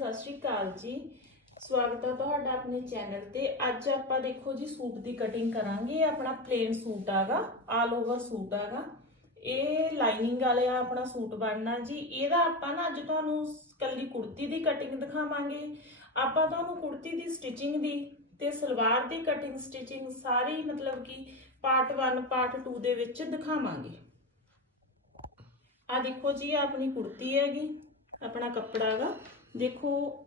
ਸਤਿ ਸ਼੍ਰੀ ਅਕਾਲ ਜੀ। ਸਵਾਗਤ ਹੈ ਤੁਹਾਡਾ ਆਪਣੇ ਚੈਨਲ ਤੇ। ਅੱਜ ਆਪਾਂ ਦੇਖੋ ਜੀ ਸੂਟ ਦੀ ਕਟਿੰਗ ਕਰਾਂਗੇ। ਇਹ ਆਪਣਾ ਪਲੇਨ ਸੂਟ ਆਗਾ ਆਲ ਓਵਰ ਸੂਟ ਆਗਾ। ਇਹ ਲਾਈਨਿੰਗ ਵਾਲਾ ਆਪਣਾ ਸੂਟ ਬਣਨਾ ਜੀ। ਇਹਦਾ ਆਪਾਂ ਨਾ ਅੱਜ ਤੁਹਾਨੂੰ ਕੱਲੀ ਕੁੜਤੀ ਦੀ ਕਟਿੰਗ ਦਿਖਾਵਾਂਗੇ। ਆਪਾਂ ਤੁਹਾਨੂੰ ਕੁੜਤੀ ਦੀ ਸਟਿਚਿੰਗ ਦੀ ਤੇ ਸਲਵਾਰ ਦੀ ਕਟਿੰਗ ਸਟਿਚਿੰਗ ਸਾਰੀ ਮਤਲਬ ਕਿ ਪਾਰਟ 1 ਪਾਰਟ 2 ਦੇ ਵਿੱਚ ਦਿਖਾਵਾਂਗੇ। ਆ ਦੇਖੋ ਜੀ ਆਪਣੀ ਕੁੜਤੀ ਹੈਗੀ, ਆਪਣਾ ਕੱਪੜਾ ਹੈਗਾ। ਦੇਖੋ,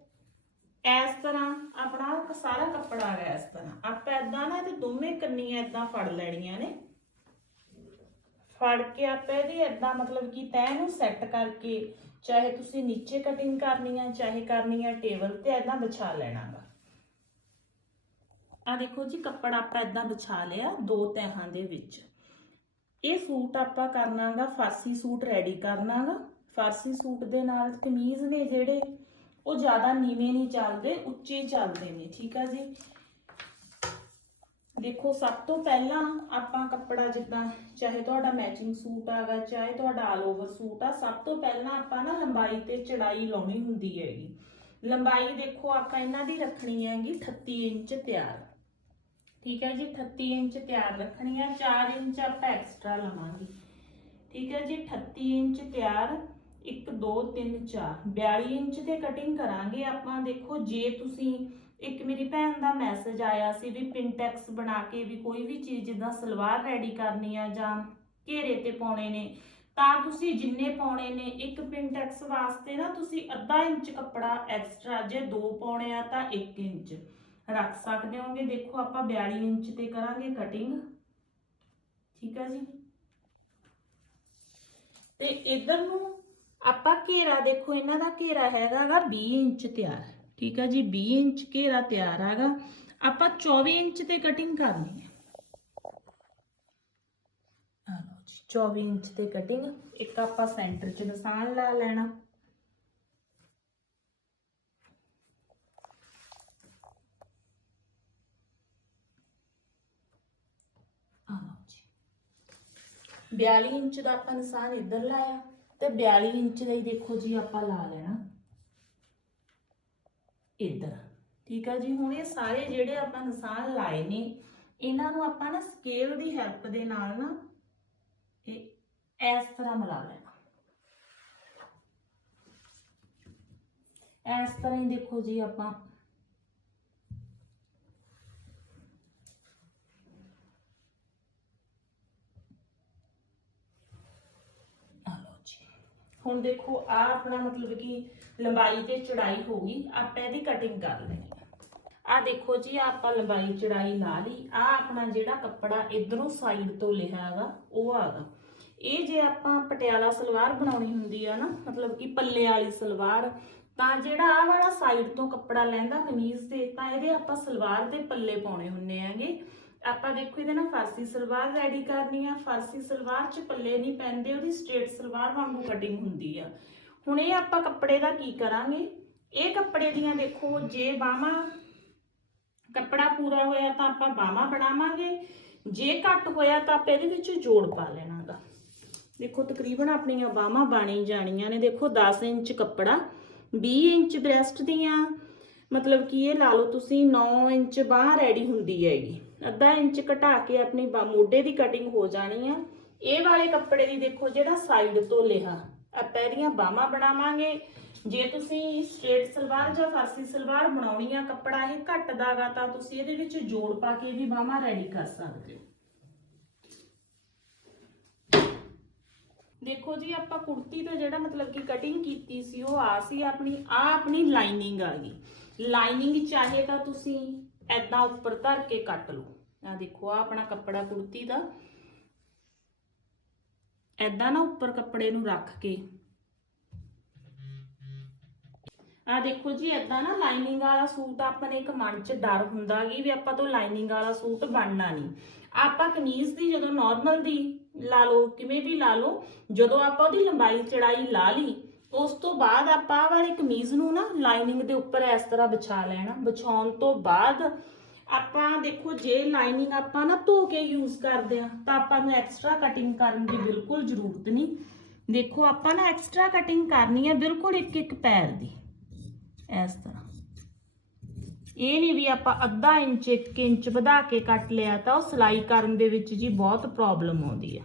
ਇਸ ਤਰ੍ਹਾਂ ਆਪਣਾ ਸਾਰਾ ਕੱਪੜਾ ਹੈਗਾ ਇਸ ਤਰ੍ਹਾਂ। ਆਪਾਂ ਏਦਾਂ ਨਾ ਤੇ ਦੋਵੇਂ ਕੰਨੀਆਂ ਏਦਾਂ ਫੜ ਲੈਣੀਆਂ ਨੇ। ਫੜ ਕੇ ਆਪਾਂ ਇਹਦੀ ਏਦਾਂ ਮਤਲਬ ਕਿ ਤੈਅ ਨੂੰ ਸੈੱਟ ਕਰਕੇ, ਚਾਹੇ ਤੁਸੀਂ ਨੀਚੇ ਕਟਿੰਗ ਕਰਨੀ ਆ, ਚਾਹੇ ਕਰਨੀ ਆ ਟੇਬਲ ਤੇ ਏਦਾਂ ਵਿਛਾ ਲੈਣਾਗਾ। ਆ ਦੇਖੋ ਜੀ, ਕੱਪੜਾ ਆਪਾਂ ਏਦਾਂ ਵਿਛਾ ਲਿਆ ਦੋ ਤਹਾਂ ਦੇ ਵਿੱਚ। ਇਹ ਸੂਟ ਆਪਾਂ ਕਰਨਾਗਾ ਫਾਰਸੀ ਸੂਟ ਰੈਡੀ ਕਰਨਾਗਾ। ਫਾਰਸੀ ਸੂਟ ਦੇ ਨਾਲ ਕਮੀਜ਼ ਨੇ ਜਿਹੜੇ ਉਹ ਜ਼ਿਆਦਾ ਨੀਵੇਂ ਨਹੀਂ ਚੱਲਦੇ, ਉੱਚੇ ਚੱਲਦੇ ਨੇ, ਠੀਕ ਆ ਜੀ? ਦੇਖੋ, ਸਭ ਤੋਂ ਪਹਿਲਾਂ ਆਪਾਂ ਕੱਪੜਾ ਜਿੱਦਾਂ, ਚਾਹੇ ਤੁਹਾਡਾ ਮੈਚਿੰਗ ਸੂਟ ਆਗਾ, ਚਾਹੇ ਤੁਹਾਡਾ ਆਲ ਓਵਰ ਸੂਟ ਆ, ਸਭ ਤੋਂ ਪਹਿਲਾਂ ਆਪਾਂ ਨਾ ਲੰਬਾਈ ਤੇ ਚੜਾਈ ਲਾਉਣੀ ਹੁੰਦੀ ਹੈਗੀ। ਲੰਬਾਈ ਦੇਖੋ, ਆਪਾਂ ਇਹਨਾਂ ਦੀ ਰੱਖਣੀ ਹੈਗੀ 38 ਇੰਚ ਤਿਆਰ। ਠੀਕ ਹੈ ਜੀ 38 ਇੰਚ ਤਿਆਰ ਰੱਖਣੀ ਹੈ 4 ਇੰਚ ਆਪਾਂ ਐਕਸਟਰਾ ਲਵਾਂਗੇ। ਠੀਕ ਹੈ ਜੀ 38 ਇੰਚ ਤਿਆਰ। 1 2 3 4 42 ਇੰਚ ਤੇ ਕਟਿੰਗ ਕਰਾਂਗੇ, ਆਪਾਂ ਦੇਖੋ, ਜੇ ਤੁਸੀਂ ਇੱਕ ਮੇਰੀ ਭੈਣ ਦਾ ਮੈਸੇਜ ਆਇਆ ਸੀ ਵੀ ਪਿੰਟੈਕਸ ਬਣਾ ਕੇ ਵੀ ਕੋਈ ਵੀ ਚੀਜ਼ ਜਿੱਦਾਂ ਸਲਵਾਰ ਰੈਡੀ ਕਰਨੀ ਆ ਜਾਂ ਘੇਰੇ ਤੇ ਪਾਉਣੇ ਨੇ, ਤਾਂ ਤੁਸੀਂ ਜਿੰਨੇ ਪਾਉਣੇ ਨੇ, ਇੱਕ ਪਿੰਟੈਕਸ ਵਾਸਤੇ ਨਾ ਤੁਸੀਂ ਅੱਧਾ ਇੰਚ ਕੱਪੜਾ ਐਕਸਟਰਾ ਜੇ ਦੋ ਪਾਉਣੇ ਆ ਤਾਂ 1 ਇੰਚ। ਰੱਖ ਸਕਦੇ ਹੋਗੇ? ਦੇਖੋ, ਆਪਾਂ 42 ਇੰਚ ਤੇ ਕਰਾਂਗੇ ਕਟਿੰਗ ਠੀਕ ਆ ਜੀ? ਤੇ ਇਧਰ ਨੂੰ ਆਪਾਂ ਘੇਰਾ ਦੇਖੋ, ਇਹਨਾਂ ਦਾ ਘੇਰਾ ਹੈਗਾਗਾ 20 ਇੰਚ ਤਿਆਰ। ਠੀਕ ਆ ਜੀ 20 ਇੰਚ ਘੇਰਾ ਤਿਆਰ ਹੈਗਾ ਆਪਾਂ 24 ਇੰਚ ਤੇ ਕਟਿੰਗ ਕਰਨੀ ਹੈ ਆ ਲਓ ਜੀ 24 ਇੰਚ ਤੇ ਕਟਿੰਗ ਇੱਕ ਆਪਾਂ ਸੈਂਟਰ 'ਚ ਨਿਸ਼ਾਨ ਲਾ ਲੈਣਾ। ਆ ਲਓ ਜੀ। 42 ਇੰਚ ਦਾ ਆਪਾਂ ਨਿਸ਼ਾਨ ਇੱਧਰ ਲਾਇਆ। ਤੇ 42 ਇੰਚ ਦਾ ਹੀ ਦੇਖੋ ਜੀ ਆਪਾਂ ਲਾ ਲੈਣਾ। ਇੱਧਰ। ਠੀਕ ਆ ਜੀ, ਹੁਣ ਇਹ ਸਾਰੇ ਜਿਹੜੇ ਆਪਾਂ ਨਿਸ਼ਾਨ ਲਾਏ ਨੇ, ਇਹਨਾਂ ਨੂੰ ਆਪਾਂ ਨਾ ਸਕੇਲ ਦੀ ਹੈਲਪ ਦੇ ਨਾਲ ਨਾ ਇਹ ਇਸ ਤਰ੍ਹਾਂ ਮਿਲਾ ਲੈਣਾ। ਇਸ ਤਰ੍ਹਾਂ ਹੀ ਦੇਖੋ ਜੀ ਆਪਾਂ ਆ ਲਓ ਜੀ ਹੁਣ ਦੇਖੋ ਆ ਆਪਣਾ ਮਤਲਬ ਕਿ ਲੰਬਾਈ ਤੇ ਚੜਾਈ ਹੋ ਗਈ, ਆਪਾਂ ਇਹਦੀ ਕਟਿੰਗ ਕਰ ਲੈਣੀ ਆ। ਦੇਖੋ ਜੀ ਆਪਾਂ ਲੰਬਾਈ, ਚੜਾਈ ਲਾ ਲਈ। ਆ ਆਪਣਾ ਜਿਹੜਾ ਕੱਪੜਾ ਇਧਰੋਂ ਸਾਈਡ ਤੋਂ ਲਿਆ ਹੈਗਾ ਉਹ ਆਗਾ ਇਹ ਜੇ ਆਪਾਂ ਪਟਿਆਲਾ ਸਲਵਾਰ ਬਣਾਉਣੀ ਹੁੰਦੀ ਆ ਨਾ, ਮਤਲਬ ਕਿ ਪੱਲੇ ਵਾਲੀ ਸਲਵਾਰ, ਤਾਂ ਜਿਹੜਾ ਆਹ ਵਾਲਾ ਸਾਈਡ ਤੋਂ ਕੱਪੜਾ ਲੈਂਦਾ ਕਮੀਜ਼ ਤੇ, ਤਾਂ ਇਹਦੇ ਆਪਾਂ ਸਲਵਾਰ ਦੇ ਪੱਲੇ ਪਾਉਣੇ ਹੁੰਨੇ ਆਂਗੇ ਆਪਾਂ ਦੇਖੋ ਇਹਦੇ ਨਾਲ ਫਾਰਸੀ ਸਲਵਾਰ ਰੈਡੀ ਕਰਨੀ ਆ ਫਾਰਸੀ ਸਲਵਾਰ 'ਚ ਪੱਲੇ ਨਹੀਂ ਪੈਂਦੇ, ਉਹਦੀ ਸਟ੍ਰੇਟ ਸਲਵਾਰ ਵਾਂਗੂ ਕਟਿੰਗ ਹੁੰਦੀ ਆ। ਹੁਣ ਇਹ ਆਪਾਂ ਕੱਪੜੇ ਦਾ ਕੀ ਕਰਾਂਗੇ? ਇਹ ਕੱਪੜੇ ਦੀਆਂ ਦੇਖੋ, ਜੇ ਬਾਹਾਂ ਕੱਪੜਾ ਪੂਰਾ ਹੋਇਆ ਤਾਂ ਆਪਾਂ ਬਾਹਾਂ ਬਣਾਵਾਂਗੇ, ਜੇ ਘੱਟ ਹੋਇਆ ਤਾਂ ਆਪਾਂ ਇਹਦੇ ਵਿੱਚ ਜੋੜ ਪਾ ਲੈਣਾਗਾ। ਦੇਖੋ, ਤਕਰੀਬਨ ਆਪਣੀਆਂ ਬਾਹਾਂ ਬਾਣੀ ਜਾਣੀਆਂ ਨੇ। ਦੇਖੋ 10 ਇੰਚ ਕੱਪੜਾ 20 ਇੰਚ ਬ੍ਰੈਸਟ ਦੀਆਂ ਮਤਲਬ ਕਿ ਇਹ ਲਾ ਲਓ ਤੁਸੀਂ 9 ਇੰਚ ਬਾਹ ਰੈਡੀ ਹੁੰਦੀ ਹੈਗੀ। ਅੱਧਾ ਇੰਚ ਘਟਾ ਕੇ ਆਪਣੀ ਮੋਢੇ ਦੀ ਕਟਿੰਗ ਹੋ ਜਾਣੀ ਆ। ਇਹ ਵਾਲੇ ਕੱਪੜੇ ਦੀ ਦੇਖੋ ਜਿਹੜਾ ਸਾਈਡ ਤੋਂ ਲਿਆ। ਆਪਾਂ ਬਾਹਾਂ ਬਣਾਵਾਂਗੇ। ਜੇ ਤੁਸੀਂ ਸਟ੍ਰੇਟ ਸਲਵਾਰ ਜਾਂ ਫਾਰਸੀ ਸਲਵਾਰ ਬਣਾਉਣੀ ਆ ਕੱਪੜਾ, ਇਹ ਘੱਟ ਦਾਗਾ ਤਾਂ ਤੁਸੀਂ ਇਹਦੇ ਵਿੱਚ ਜੋੜ ਪਾ ਕੇ ਵੀ ਬਾਹਾਂ ਰੈਡੀ ਕਰ ਸਕਦੇ ਹੋ। ਦੇਖੋ ਜੀ, ਆਪਾਂ ਕੁੜਤੀ ਤੇ ਜਿਹੜਾ ਮਤਲਬ ਕਿ ਕਟਿੰਗ ਕੀਤੀ ਸੀ, ਉਹ ਆ ਸੀ ਆਪਣੀ ਆ ਆਪਣੀ ਲਾਈਨਿੰਗ ਆ ਗਈ। ਲਾਈਨਿੰਗ ਚਾਹੇ ਤਾਂ ਤੁਸੀਂ ਐਦਾਂ ਉੱਪਰ ਧਰ ਕੇ ਕੱਟ ਲਓ। ਆ ਦੇਖੋ ਆ ਆਪਣਾ ਕੱਪੜਾ ਕੁੜਤੀ ਦਾ। ਐਦਾਂ ਨਾ ਉੱਪਰ ਕੱਪੜੇ ਨੂੰ ਰੱਖ ਕੇ। ਆ ਦੇਖੋ ਜੀ ਐਦਾਂ ਨਾ ਲਾਈਨਿੰਗ ਵਾਲਾ ਸੂਟ ਆਪਣੇ ਇੱਕ ਮਨ 'ਚ ਡਰ ਹੁੰਦਾ ਗੀ ਵੀ ਆਪਾਂ ਤੋਂ ਲਾਈਨਿੰਗ ਵਾਲਾ ਸੂਟ ਬਣਨਾ ਨਹੀਂ। ਆਪਾਂ ਕਮੀਜ਼ ਦੀ ਜਦੋਂ ਨਾਰਮਲ ਦੀ ਲਾ ਲਓ, ਕਿਵੇਂ ਵੀ ਲਾ ਲਓ, ਜਦੋਂ ਆਪਾਂ ਉਹਦੀ ਲੰਬਾਈ ਚੜਾਈ ਲਾ ਲਈ ਉਸ ਤੋਂ ਬਾਅਦ ਆਪਾਂ ਆਹ ਵਾਲੀ ਕਮੀਜ਼ ਨੂੰ ਨਾ ਲਾਈਨਿੰਗ ਦੇ ਉੱਪਰ ਇਸ ਤਰ੍ਹਾਂ ਵਿਛਾ ਲੈਣਾ। ਵਿਛਾਉਣ ਤੋਂ ਬਾਅਦ ਆਪਾਂ ਦੇਖੋ, ਜੇ ਲਾਈਨਿੰਗ ਆਪਾਂ ਨਾ ਧੋ ਕੇ ਯੂਜ਼ ਕਰਦੇ ਆ ਤਾਂ ਆਪਾਂ ਨੂੰ ਐਕਸਟਰਾ ਕਟਿੰਗ ਕਰਨ ਦੀ ਬਿਲਕੁਲ ਜ਼ਰੂਰਤ ਨਹੀਂ। ਦੇਖੋ, ਆਪਾਂ ਨਾ ਐਕਸਟਰਾ ਕਟਿੰਗ ਕਰਨੀ ਹੈ ਬਿਲਕੁਲ ਇੱਕ ਇੱਕ ਪੈਰ ਦੀ। ਇਸ ਤਰ੍ਹਾਂ। ਇਹ ਨਹੀਂ ਵੀ ਆਪਾਂ ਅੱਧਾ ਇੰਚ 1 ਇੰਚ ਵਧਾ ਕੇ ਕੱਟ ਲਿਆ ਤਾਂ ਉਹ ਸਿਲਾਈ ਕਰਨ ਦੇ ਵਿੱਚ ਜੀ ਬਹੁਤ ਪ੍ਰੋਬਲਮ ਆਉਂਦੀ ਆ।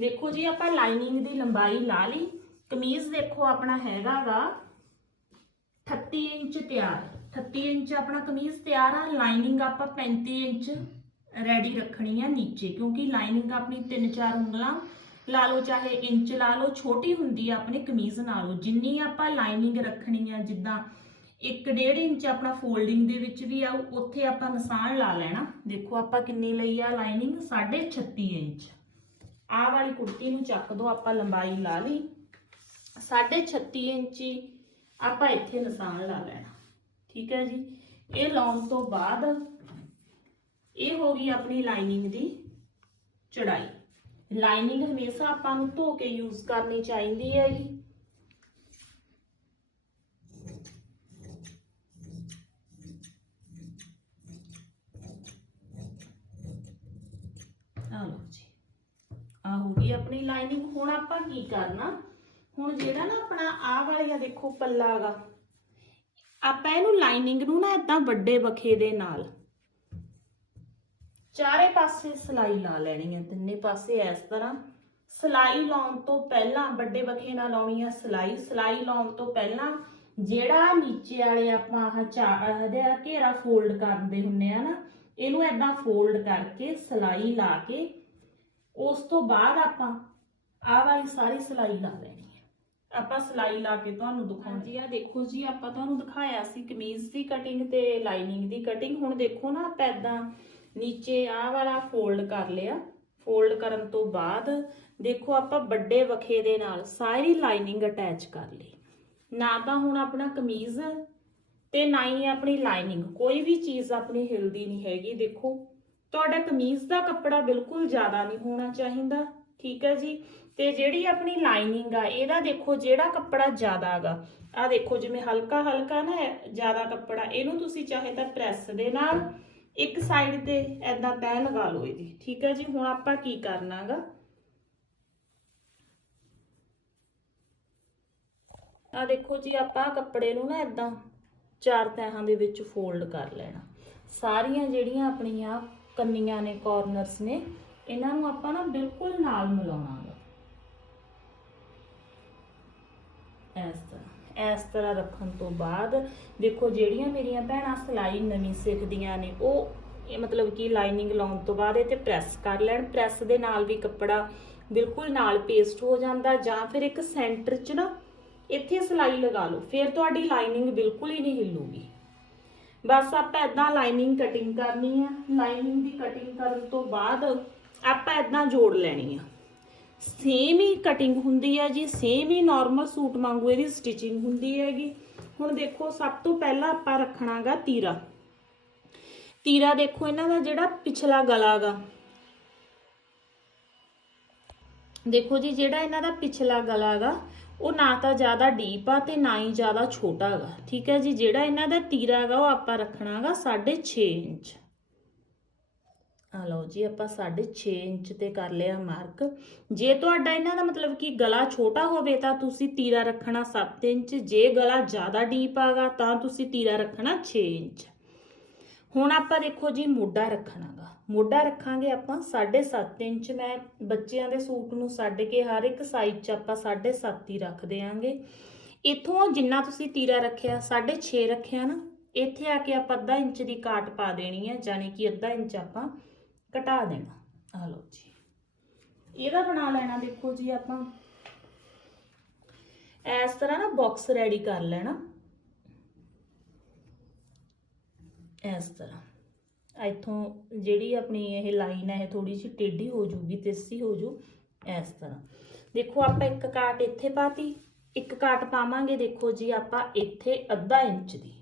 ਦੇਖੋ ਜੀ, ਆਪਾਂ ਲਾਈਨਿੰਗ ਦੀ ਲੰਬਾਈ ਲਾ ਲਈ। ਕਮੀਜ਼ ਦੇਖੋ, ਆਪਣਾ ਹੈਗਾਗਾ 38 ਇੰਚ ਤਿਆਰ 38 ਇੰਚ ਆਪਣਾ ਕਮੀਜ਼ ਤਿਆਰ ਆ ਲਾਈਨਿੰਗ ਆਪਾਂ 35 ਇੰਚ ਰੈਡੀ ਰੱਖਣੀ ਆ ਨੀਚੇ, ਕਿਉਂਕਿ ਲਾਈਨਿੰਗ ਆਪਣੀ 3-4 ਉਂਗਲਾਂ ਲਾ ਲਓ, ਚਾਹੇ ਇੰਚ ਲਾ ਲਓ, ਛੋਟੀ ਹੁੰਦੀ ਆ ਆਪਣੇ ਕਮੀਜ਼ ਨਾਲੋਂ, ਜਿੰਨੀ ਆਪਾਂ ਲਾਈਨਿੰਗ ਰੱਖਣੀ ਆ, ਜਿੱਦਾਂ 1.5 ਇੰਚ ਆਪਣਾ ਫੋਲਡਿੰਗ ਦੇ ਵਿੱਚ ਵੀ ਆਉ ਉੱਥੇ ਆਪਾਂ ਨਿਸ਼ਾਨ ਲਾ ਲੈਣਾ, ਦੇਖੋ ਆਪਾਂ ਕਿੰਨੀ ਲਈ ਆ ਲਾਈਨਿੰਗ 36 ਇੰਚ। ਆਹ ਵਾਲੀ ਕੁੜਤੀ ਨੂੰ ਚੱਕ ਦੋ, ਆਪਾਂ ਲੰਬਾਈ ਲਾ ਲਈ। 36 ਇੰਚੀ ਆਪਾਂ ਇੱਥੇ ਨਿਸ਼ਾਨ ਲਾ ਲੈਣਾ। ਠੀਕ ਹੈ ਜੀ? ਇਹ ਲਾਉਣ ਤੋਂ ਬਾਅਦ ਇਹ ਹੋ ਗਈ ਆਪਣੀ ਲਾਈਨਿੰਗ ਦੀ ਚੜਾਈ। ਲਾਈਨਿੰਗ ਹਮੇਸ਼ਾ ਆਪਾਂ ਨੂੰ ਧੋ ਕੇ ਯੂਜ਼ ਕਰਨੀ ਚਾਹੀਦੀ ਹੈ ਜੀ। ਆ ਲਓ ਜੀ। ਆ ਹੋ ਗਈ ਆਪਣੀ ਲਾਈਨਿੰਗ ਹੁਣ ਆਪਾਂ ਕੀ ਕਰਨਾ? ਹੁਣ ਜਿਹੜਾ ਨਾ ਆਪਣਾ ਆਹ ਵਾਲੀ ਆ ਦੇਖੋ ਪੱਲਾ ਗਾ। ਆਪਾਂ ਇਹਨੂੰ ਲਾਈਨਿੰਗ ਨੂੰ ਨਾ ਇਦਾਂ ਵੱਡੇ ਬਖੇ ਦੇ ਨਾਲ। ਚਾਰੇ ਪਾਸੇ ਸਲਾਈ ਲਾ ਲੈਣੀ ਹੈ ਤਿੰਨੇ ਪਾਸੇ ਇਸ ਤਰ੍ਹਾਂ। ਸਲਾਈ ਲਾਉਣ ਤੋਂ ਪਹਿਲਾਂ, ਵੱਡੇ ਬਖੇ ਨਾਲ ਲਾਉਣੀ ਹੈ ਸਲਾਈ। ਸਲਾਈ ਲਾਉਣ ਤੋਂ ਪਹਿਲਾਂ ਜਿਹੜਾ ਨੀਚੇ ਵਾਲੇ ਆਪਾਂ ਆਹ ਚਾ ਇਹਦੇ ਘੇਰਾ ਫੋਲਡ ਕਰਦੇ ਹੁੰਨੇ ਆ ਨਾ, ਇਹਨੂੰ ਐਦਾਂ ਫੋਲਡ ਕਰਕੇ ਸਲਾਈ ਲਾ ਕੇ, ਉਸ ਤੋਂ ਬਾਅਦ ਆਪਾਂ ਆਹ ਵਾਲੀ ਸਾਰੀ ਸਲਾਈ ਲਾ ਲੈਣੀ। ਆਪਾਂ ਸਲਾਈ ਲਾ ਕੇ ਤੁਹਾਨੂੰ ਦਿਖਾਉਂਦੀ ਆ ਦੇਖੋ ਜੀ, ਆਪਾਂ ਤੁਹਾਨੂੰ ਦਿਖਾਇਆ ਸੀ ਕਮੀਜ਼ ਦੀ ਕਟਿੰਗ ਤੇ ਲਾਈਨਿੰਗ ਦੀ ਕਟਿੰਗ ਹੁਣ ਦੇਖੋ ਨਾ, ਆਪਾਂ ਏਦਾਂ ਨੀਚੇ ਆਹ ਵਾਲਾ ਫੋਲਡ ਕਰ ਲਿਆ। ਫੋਲਡ ਕਰਨ ਤੋਂ ਬਾਅਦ ਦੇਖੋ ਆਪਾਂ ਵੱਡੇ ਵਖੇ ਦੇ ਨਾਲ ਸਾਰੀ ਲਾਈਨਿੰਗ ਅਟੈਚ ਕਰ ਲਈ। ਨਾ ਤਾਂ ਹੁਣ ਆਪਣਾ ਕਮੀਜ਼ ਤੇ ਨਾ ਹੀ ਆਪਣੀ ਲਾਈਨਿੰਗ ਕੋਈ ਵੀ ਚੀਜ਼ ਆਪਣੀ ਹਿਲਦੀ ਨਹੀਂ ਹੈਗੀ, ਦੇਖੋ। ਤੁਹਾਡਾ ਕਮੀਜ਼ ਦਾ ਕੱਪੜਾ ਬਿਲਕੁਲ ਜ਼ਿਆਦਾ ਨਹੀਂ ਹੋਣਾ ਚਾਹੀਦਾ। ਠੀਕ ਹੈ ਜੀ? ਤੇ ਜਿਹੜੀ ਆਪਣੀ ਲਾਈਨਿੰਗ ਆ, ਇਹਦਾ ਦੇਖੋ ਜਿਹੜਾ ਕੱਪੜਾ ਜ਼ਿਆਦਾ ਹੈਗਾ। ਆ ਦੇਖੋ, ਜਿਵੇਂ ਹਲਕਾ ਹਲਕਾ ਨਾ ਜ਼ਿਆਦਾ ਕੱਪੜਾ, ਇਹਨੂੰ ਤੁਸੀਂ ਚਾਹੇ ਤਾਂ ਪ੍ਰੈਸ ਦੇ ਨਾਲ ਇੱਕ ਸਾਈਡ ਤੇ ਐਦਾਂ ਤੈਅ ਲਗਾ ਲਓ ਇਹਦੀ, ਠੀਕ ਹੈ ਜੀ? ਹੁਣ ਆਪਾਂ ਕੀ ਕਰਨਾਗਾ ਆ ਦੇਖੋ ਜੀ, ਆਪਾਂ ਕੱਪੜੇ ਨੂੰ ਨਾ ਐਦਾਂ ਚਾਰ ਤਹਾਂ ਦੇ ਵਿੱਚ ਫੋਲਡ ਕਰ ਲੈਣਾ। ਸਾਰੀਆਂ ਜਿਹੜੀਆਂ ਆਪਣੀਆਂ ਕੰਨੀਆਂ ਨੇ ਕਾਰਨਰਸ ਨੇ, ਇਹਨਾਂ ਨੂੰ ਆਪਾਂ ਨਾ ਬਿਲਕੁਲ ਨਾਲ ਮਿਲਾਉਣਾ ਇਸ ਤਰ੍ਹਾਂ ਇਸ ਤਰ੍ਹਾਂ ਰੱਖਣ ਤੋਂ ਬਾਅਦ ਦੇਖੋ ਜਿਹੜੀਆਂ ਮੇਰੀਆਂ ਭੈਣਾਂ ਸਿਲਾਈ ਨਵੀਂ ਸਿੱਖਦੀਆਂ ਨੇ, ਉਹ ਇਹ ਮਤਲਬ ਕਿ ਲਾਈਨਿੰਗ ਲਾਉਣ ਤੋਂ ਬਾਅਦ ਇਹ ਤੇ ਪ੍ਰੈਸ ਕਰ ਲੈਣ ਪ੍ਰੈਸ ਦੇ ਨਾਲ ਵੀ ਕੱਪੜਾ ਬਿਲਕੁਲ ਨਾਲ ਪੇਸਟ ਹੋ ਜਾਂਦਾ ਜਾਂ ਫਿਰ ਇੱਕ ਸੈਂਟਰ 'ਚ ਨਾ ਇੱਥੇ ਸਿਲਾਈ ਲਗਾ ਲਓ, ਫਿਰ ਤੁਹਾਡੀ ਲਾਈਨਿੰਗ ਬਿਲਕੁਲ ਹੀ ਨਹੀਂ ਹਿੱਲੂਗੀ। ਬਸ ਆਪਾਂ ਇਦਾਂ ਲਾਈਨਿੰਗ ਕਟਿੰਗ ਕਰਨੀ ਆ ਲਾਈਨਿੰਗ ਦੀ ਕਟਿੰਗ ਕਰਨ ਤੋਂ ਬਾਅਦ ਆਪਾਂ ਇਦਾਂ ਜੋੜ ਲੈਣੀ ਆ। ਸੇਮ ਹੀ ਕਟਿੰਗ ਹੁੰਦੀ ਹੈ ਜੀ ਸੇਮ ਹੀ ਨਾਰਮਲ ਸੂਟ ਵਾਂਗੂ ਇਹਦੀ ਸਟਿਚਿੰਗ ਹੁੰਦੀ ਹੈਗੀ। ਹੁਣ ਦੇਖੋ, ਸਭ ਤੋਂ ਪਹਿਲਾਂ ਆਪਾਂ ਰੱਖਣਾਗਾ ਤੀਰਾ। ਤੀਰਾ ਦੇਖੋ, ਇਹਨਾਂ ਦਾ ਜਿਹੜਾ ਪਿਛਲਾ ਗਲਾ ਗਾ ਦੇਖੋ ਜੀ, ਜਿਹੜਾ ਇਹਨਾਂ ਦਾ ਪਿਛਲਾ ਗਲਾ ਗਾ ਉਹ ਨਾ ਤਾਂ ਜ਼ਿਆਦਾ ਡੀਪ ਆ ਤੇ ਨਾ ਹੀ ਜ਼ਿਆਦਾ ਛੋਟਾ ਗਾ। ਠੀਕ ਹੈ ਜੀ, ਜਿਹੜਾ ਇਹਨਾਂ ਦਾ ਤੀਰਾ ਗਾ ਉਹ ਆਪਾਂ ਰੱਖਣਾਗਾ 6.5 ਇੰਚ। ਆ ਲਓ ਜੀ, ਆਪਾਂ 6.5 ਇੰਚ ਤੇ ਕਰ ਲਿਆ ਮਾਰਕ। ਜੇ ਤੁਹਾਡਾ ਇਹਨਾਂ ਦਾ ਮਤਲਬ ਕਿ ਗਲਾ ਛੋਟਾ ਹੋਵੇ ਤਾਂ ਤੁਸੀਂ ਤੀਰਾ ਰੱਖਣਾ 7 ਇੰਚ, ਜੇ ਗਲਾ ਜ਼ਿਆਦਾ ਡੀਪ ਆਗਾ ਤਾਂ ਤੁਸੀਂ ਤੀਰਾ ਰੱਖਣਾ 6 ਇੰਚ। ਹੁਣ ਆਪਾਂ ਦੇਖੋ ਜੀ, ਮੋਢਾ ਰੱਖਣਾਗਾ। ਮੋਢਾ ਰੱਖਾਂਗੇ ਆਪਾਂ 7.5 ਇੰਚ। ਮੈਂ ਬੱਚਿਆਂ ਦੇ ਸੂਟ ਨੂੰ ਛੱਡ ਕੇ ਹਰ ਇੱਕ ਸਾਈਜ਼ 'ਚ ਆਪਾਂ 7.5 ਹੀ ਰੱਖ ਦਿਆਂਗੇ। ਇਥੋਂ ਜਿੰਨਾ ਤੁਸੀਂ ਤੀਰਾ ਰੱਖਿਆ 6.5 ਰੱਖਿਆ ਨਾ, ਇੱਥੇ ਆ ਕੇ ਆਪਾਂ ਅੱਧਾ ਇੰਚ ਦੀ ਕਾਟ ਪਾ ਦੇਣੀ ਹੈ ਯਾਨੀ ਕਿ ਅੱਧਾ ਇੰਚ ਆਪਾਂ ਘਟਾ ਦੇਣਾ। ਆ ਲਓ ਜੀ। ਇਹਦਾ ਬਣਾ ਲੈਣਾ, ਦੇਖੋ ਜੀ ਆਪਾਂ। ਇਸ ਤਰ੍ਹਾਂ ਨਾ ਬਾਕਸ ਰੈਡੀ ਕਰ ਲੈਣਾ। ਇਸ ਤਰ੍ਹਾਂ। ਇੱਥੋਂ ਜਿਹੜੀ ਆਪਣੀ ਇਹ ਲਾਈਨ ਹੈ, ਇਹ ਥੋੜੀ ਜਿਹੀ ਟੇਢੀ ਹੋ ਜੂਗੀ ਤਿਰਛੀ ਹੋ ਜੂ ਇਸ ਤਰ੍ਹਾਂ। ਦੇਖੋ ਆਪਾਂ ਇੱਕ ਕਾਟ ਇੱਥੇ ਪਾਤੀ, ਇੱਕ ਕਾਟ ਪਾਵਾਂਗੇ, ਦੇਖੋ ਜੀ ਆਪਾਂ ਇੱਥੇ ਅੱਧਾ ਇੰਚ ਦੀ।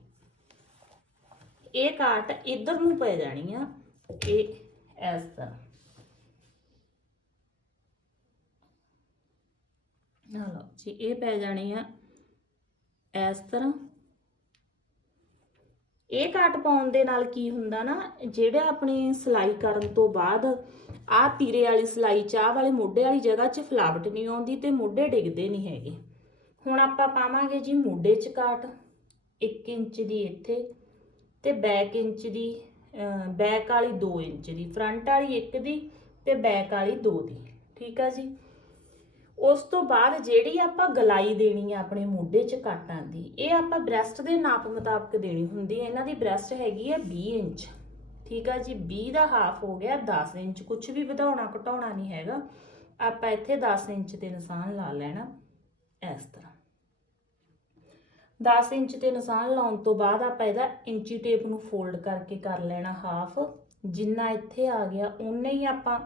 ਇਹ ਕਾਟ ਇਧਰ ਨੂੰ ਪੈ ਜਾਣੀ ਆ, ਇਹ ਇਸ ਤਰ੍ਹਾਂ ਨਾ ਲਓ ਜੀ, ਇਹ ਪੈ ਜਾਣੀ ਆ ਇਸ ਤਰ੍ਹਾਂ। ਇਹ ਕਾਟ ਪਾਉਣ ਦੇ ਨਾਲ ਕੀ ਹੁੰਦਾ ਨਾ, ਜਿਹੜਾ ਆਪਣੀ ਸਿਲਾਈ ਕਰਨ ਤੋਂ ਬਾਅਦ ਆਹ ਤੀਰੇ ਵਾਲੀ ਸਿਲਾਈ, ਚਾਹ ਵਾਲੇ ਮੋਢੇ ਵਾਲੀ ਜਗ੍ਹਾ 'ਚ ਫਲਾਵਟ ਨਹੀਂ ਆਉਂਦੀ ਤੇ ਮੋਢੇ ਡਿੱਗਦੇ ਨਹੀਂ ਹੈਗੇ। ਹੁਣ ਆਪਾਂ ਪਾਵਾਂਗੇ ਜੀ ਮੋਢੇ 'ਚ ਕਾਟ 1 ਇੰਚ ਦੀ ਇੱਥੇ ਤੇ ਬੈਕ ਇੰਚ ਦੀ ਬੈਕ ਵਾਲੀ 2 ਇੰਚ ਦੀ ਫਰੰਟ ਵਾਲੀ 1 ਦੀ ਤੇ ਬੈਕ ਵਾਲੀ 2 ਦੀ, ਠੀਕ ਆ ਜੀ? ਉਸ ਤੋਂ ਬਾਅਦ ਜਿਹੜੀ ਆਪਾਂ ਗਲਾਈ ਦੇਣੀ ਆ ਆਪਣੇ ਮੋਢੇ 'ਚ ਕਾਟਾਂ ਦੀ, ਇਹ ਆਪਾਂ ਬ੍ਰੈਸਟ ਦੇ ਨਾਪ ਮੁਤਾਬਕ ਦੇਣੀ ਹੁੰਦੀ ਹੈ ਇਹਨਾਂ ਦੀ ਬ੍ਰੈਸਟ ਹੈਗੀ ਹੈ 20 ਇੰਚ, ਠੀਕ ਆ ਜੀ? 20 ਦਾ ਹਾਫ ਹੋ ਗਿਆ 10 ਇੰਚ ਕੁਝ ਵੀ ਵਧਾਉਣਾ ਘਟਾਉਣਾ ਨਹੀਂ ਹੈਗਾ। ਆਪਾਂ ਇੱਥੇ 10 ਇੰਚ ਤੇ ਨਿਸ਼ਾਨ ਲਾ ਲੈਣਾ, ਇਸ ਤਰ੍ਹਾਂ। 10 ਇੰਚ ਤੇ ਨਿਸ਼ਾਨ ਲਾਉਣ ਤੋਂ ਬਾਅਦ ਆਪਾਂ ਇਹਦਾ ਇੰਚੀ ਟੇਪ ਨੂੰ ਫੋਲਡ ਕਰਕੇ ਕਰ ਲੈਣਾ ਹਾਫ ਜਿੰਨਾ ਇੱਥੇ ਆ ਗਿਆ ਉਨੇ ਹੀ ਆਪਾਂ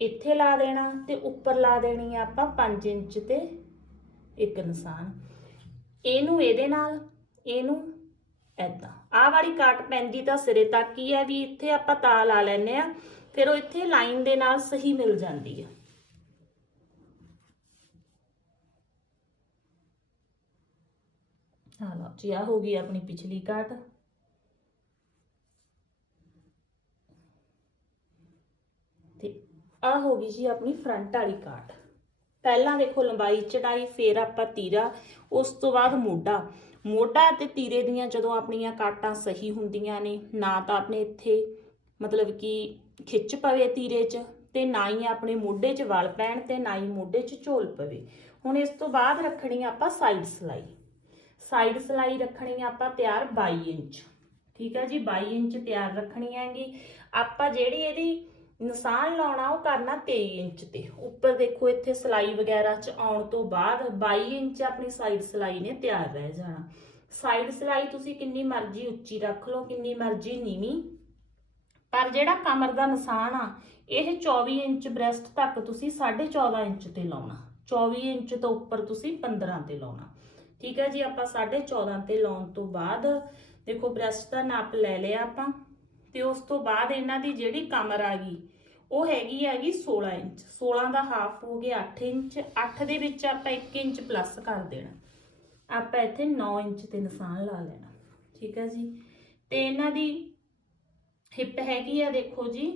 ਇੱਥੇ ਲਾ ਦੇਣਾ ਤੇ ਉੱਪਰ ਲਾ ਦੇਣੀ ਆ ਆਪਾਂ 5 ਇੰਚ ਤੇ ਇੱਕ ਨਿਸ਼ਾਨ। ਇਹਨੂੰ ਇਹਦੇ ਨਾਲ, ਇਹਨੂੰ ਐਦਾਂ ਆਹ ਵਾਲੀ ਕਾਟ ਪੈਂਦੀ ਤਾਂ ਸਿਰੇ ਤੱਕ ਹੀ ਹੈ ਵੀ ਇੱਥੇ ਆਪਾਂ ਤਾ ਲਾ ਲੈਨੇ ਆ, ਫਿਰ ਉਹ ਇੱਥੇ ਲਾਈਨ ਦੇ ਨਾਲ ਸਹੀ ਮਿਲ ਜਾਂਦੀ ਆ। ਹਾਂ ਲਓ, ਜੀ ਆ ਹੋ ਗਈ ਆਪਣੀ ਪਿਛਲੀ ਕਾਟ ਤੇ ਆ ਹੋ ਗਈ ਜੀ ਆਪਣੀ ਫਰੰਟ ਵਾਲੀ ਕਾਟ ਪਹਿਲਾਂ ਦੇਖੋ ਲੰਬਾਈ ਚੜਾਈ, ਫੇਰ ਆਪਾਂ ਤੀਰਾ, ਉਸ ਤੋਂ ਬਾਅਦ ਮੋਢਾ। ਮੋਢਾ ਤੇ ਤੀਰੇ ਦੀਆਂ ਜਦੋਂ ਆਪਣੀਆਂ ਕਾਟਾਂ ਸਹੀ ਹੁੰਦੀਆਂ ਨੇ, ਨਾ ਤਾਂ ਆਪਣੇ ਇੱਥੇ, ਮਤਲਬ ਕਿ ਖਿੱਚ ਪਵੇ ਤੀਰੇ 'ਚ ਤੇ ਨਾ ਹੀ ਆਪਣੇ ਮੋਢੇ 'ਚ ਵਲ ਪੈਣ ਤੇ ਨਾ ਹੀ ਮੋਢੇ 'ਚ ਝੋਲ ਪਵੇ। ਹੁਣ ਇਸ ਤੋਂ ਬਾਅਦ ਰੱਖਣੀ ਆਪਾਂ ਸਾਈਡ ਸਲਾਈ। ਸਾਈਡ ਸਲਾਈ ਰੱਖਣੀ ਆਪਾਂ ਤਿਆਰ 22 ਇੰਚ। ਠੀਕ ਹੈ ਜੀ 22 ਇੰਚ ਤਿਆਰ ਰੱਖਣੀ ਹੈਗੀ। ਆਪਾਂ ਜਿਹੜੀ ਇਹਦੀ ਨਿਸ਼ਾਨ ਲਾਉਣਾ, ਉਹ ਕਰਨਾ 23 ਇੰਚ ਤੇ। ਉੱਪਰ ਦੇਖੋ ਇੱਥੇ ਸਲਾਈ ਵਗੈਰਾ ਚ ਆਉਣ ਤੋਂ ਬਾਅਦ 22 ਇੰਚ ਆਪਣੀ ਸਾਈਡ ਸਲਾਈ ਨੇ ਤਿਆਰ ਰਹਿ ਜਾਣਾ। ਸਾਈਡ ਸਲਾਈ ਤੁਸੀਂ ਕਿੰਨੀ ਮਰਜ਼ੀ ਉੱਚੀ ਰੱਖ ਲਓ, ਕਿੰਨੀ ਮਰਜ਼ੀ ਨੀਵੀਂ। ਪਰ ਜਿਹੜਾ ਕਮਰ ਦਾ ਨਿਸ਼ਾਨ ਆ, ਇਹ 24 ਇੰਚ ਬ੍ਰੈਸਟ ਤੱਕ ਤੁਸੀਂ 14.5 ਇੰਚ ਤੇ ਲਾਉਣਾ। 24 ਇੰਚ ਤੋਂ ਉੱਪਰ ਤੁਸੀਂ 15 ਤੇ ਲਾਉਣਾ। ਠੀਕ ਹੈ ਜੀ, ਆਪਾਂ 14.5 ਤੇ ਲਾਉਣ ਤੋਂ ਬਾਅਦ ਦੇਖੋ ਬ੍ਰੈਸਟ ਦਾ ਨਾਪ ਲੈ ਲਿਆ ਆਪਾਂ ਤੇ ਉਸ ਤੋਂ ਬਾਅਦ ਇਹਨਾਂ ਦੀ ਜਿਹੜੀ ਕਮਰ ਆ ਗਈ, ਉਹ ਹੈਗੀ ਹੈਗੀ 16 ਇੰਚ 16 ਦਾ ਹਾਫ ਹੋ ਗਿਆ 8 ਇੰਚ 8 ਦੇ ਵਿੱਚ ਆਪਾਂ 1 ਇੰਚ ਪਲੱਸ ਕਰ ਦੇਣਾ। ਆਪਾਂ ਇੱਥੇ 9 ਇੰਚ ਤੇ ਨਿਸ਼ਾਨ ਲਾ ਲੈਣਾ, ਠੀਕ ਹੈ ਜੀ। ਤੇ ਇਹਨਾਂ ਦੀ ਹਿੱਪ ਹੈਗੀ ਆ ਦੇਖੋ ਜੀ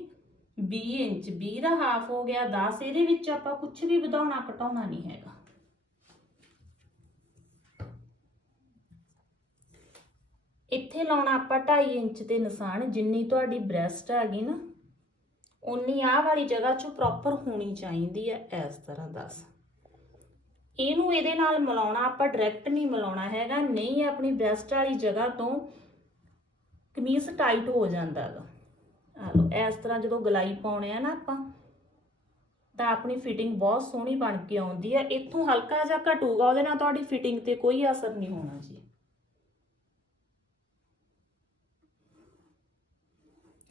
20 ਇੰਚ 20 ਦਾ ਹਾਫ ਹੋ ਗਿਆ 10 ਇਹਦੇ ਵਿੱਚ ਆਪਾਂ ਕੁਝ ਵੀ ਵਧਾਉਣਾ ਘਟਾਉਣਾ ਨਹੀਂ ਹੈਗਾ। ਇੱਥੇ ਲਾਉਣਾ ਆਪਾਂ 2.5 ਇੰਚ ਤੇ ਨਿਸ਼ਾਨ, ਜਿੰਨੀ ਤੁਹਾਡੀ ਬ੍ਰੈਸਟ ਹੈਗੀ ਨਾ ਉਨੀ ਆਹ ਵਾਲੀ ਜਗ੍ਹਾ 'ਚ ਪ੍ਰੋਪਰ ਹੋਣੀ ਚਾਹੀਦੀ ਹੈ ਇਸ ਤਰ੍ਹਾਂ ਦੱਸ। ਇਹਨੂੰ ਇਹਦੇ ਨਾਲ ਮਿਲਾਉਣਾ, ਆਪਾਂ ਡਾਇਰੈਕਟ ਨਹੀਂ ਮਿਲਾਉਣਾ ਹੈਗਾ, ਨਹੀਂ, ਆਪਣੀ ਬ੍ਰੈਸਟ ਵਾਲੀ ਜਗ੍ਹਾ ਤੋਂ ਕਮੀਜ਼ ਟਾਈਟ ਹੋ ਜਾਂਦਾ ਹੈਗਾ। ਆ ਲਓ, ਇਸ ਤਰ੍ਹਾਂ ਜਦੋਂ ਗਲਾਈ ਪਾਉਣੇ ਆ ਨਾ ਆਪਾਂ, ਤਾਂ ਆਪਣੀ ਫਿਟਿੰਗ ਬਹੁਤ ਸੋਹਣੀ ਬਣ ਕੇ ਆਉਂਦੀ ਹੈ। ਇੱਥੋਂ ਹਲਕਾ ਜਿਹਾ ਘਟੂਗਾ, ਉਹਦੇ ਨਾਲ ਤੁਹਾਡੀ ਫਿਟਿੰਗ ਤੇ ਕੋਈ ਅਸਰ ਨਹੀਂ ਹੋਣਾ ਜੀ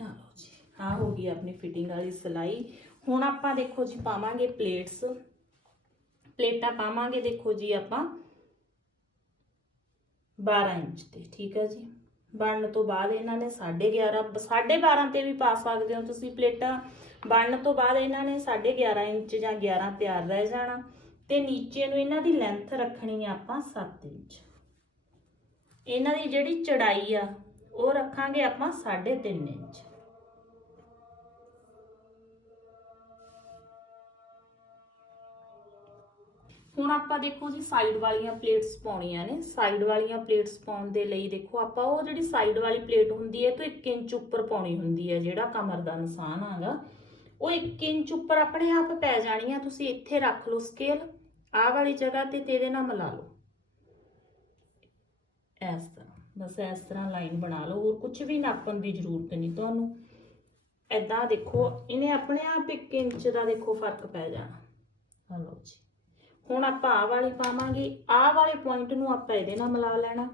ਆ ਲਓ ਜੀ ਆ ਹੋ ਗਈ ਆਪਣੀ ਫਿਟਿੰਗ ਵਾਲੀ ਸਿਲਾਈ। ਹੁਣ ਆਪਾਂ ਦੇਖੋ ਜੀ ਪਾਵਾਂਗੇ ਪਲੇਟਸ ਪਲੇਟਾਂ ਪਾਵਾਂਗੇ ਦੇਖੋ ਜੀ ਆਪਾਂ 12 ਇੰਚ ਤੇ, ਠੀਕ ਹੈ ਜੀ? ਬਣਨ ਤੋਂ ਬਾਅਦ ਇਹਨਾਂ ਨੇ 11.5 12.5 ਤੇ ਵੀ ਪਾ ਸਕਦੇ ਹੋ ਤੁਸੀਂ ਪਲੇਟਾਂ। ਬਣਨ ਤੋਂ ਬਾਅਦ ਇਹਨਾਂ ਨੇ 11.5 ਇੰਚ ਜਾਂ 11 ਤਿਆਰ ਰਹਿ ਜਾਣਾ। ਤੇ ਨੀਚੇ ਨੂੰ ਇਹਨਾਂ ਦੀ ਲੈਂਥ ਰੱਖਣੀ ਆ ਆਪਾਂ 7 ਇੰਚ। ਇਹਨਾਂ ਦੀ ਜਿਹੜੀ ਚੜਾਈ ਆ, ਉਹ ਰੱਖਾਂਗੇ ਆਪਾਂ 3.5 ਇੰਚ। ਹੁਣ ਆਪਾਂ ਦੇਖੋ ਜੀ ਸਾਈਡ ਵਾਲੀਆਂ ਪਲੇਟਸ ਪਾਉਣੀਆਂ ਨੇ। ਸਾਈਡ ਵਾਲੀਆਂ ਪਲੇਟਸ ਪਾਉਣ ਦੇ ਲਈ ਦੇਖੋ ਆਪਾਂ ਉਹ ਜਿਹੜੀ ਸਾਈਡ ਵਾਲੀ ਪਲੇਟ ਹੁੰਦੀ ਹੈ ਤੋਂ 1 ਇੰਚ ਉੱਪਰ ਪਾਉਣੀ ਹੁੰਦੀ ਹੈ, ਜਿਹੜਾ ਕਮਰ ਦਾ ਨਿਸ਼ਾਨ ਆਗਾ ਉਹ 1 ਇੰਚ ਉੱਪਰ ਆਪਣੇ ਆਪ ਪੈ ਜਾਣੀ ਆ, ਤੁਸੀਂ ਇੱਥੇ ਰੱਖ ਲਓ ਸਕੇਲ ਆਹ ਵਾਲੀ ਜਗ੍ਹਾ ਤੇ ਤੇ ਇਹਦੇ ਨਾਲ ਮਿਲਾ ਲਓ। ਇਸ ਤਰ੍ਹਾਂ, ਬਸ ਇਸ ਤਰ੍ਹਾਂ ਲਾਈਨ ਬਣਾ ਲਓ, ਹੋਰ ਕੁਝ ਵੀ ਨਾਪਣ ਦੀ ਜ਼ਰੂਰਤ ਨਹੀਂ ਤੁਹਾਨੂੰ। ਐਦਾਂ ਦੇਖੋ, ਇਹਨੇ ਆਪਣੇ ਆਪ 1 ਇੰਚ ਦਾ ਦੇਖੋ ਫ਼ਰਕ ਪੈ ਜਾਣਾ। ਹਲੋ ਜੀ। ਹੁਣ ਆਪਾਂ ਆਹ ਵਾਲੀ ਪਾਵਾਂਗੇ। ਆਹ ਵਾਲੇ ਪੁਆਇੰਟ ਨੂੰ ਆਪਾਂ ਇਹਦੇ ਨਾਲ ਮਿਲਾ ਲੈਣਾ।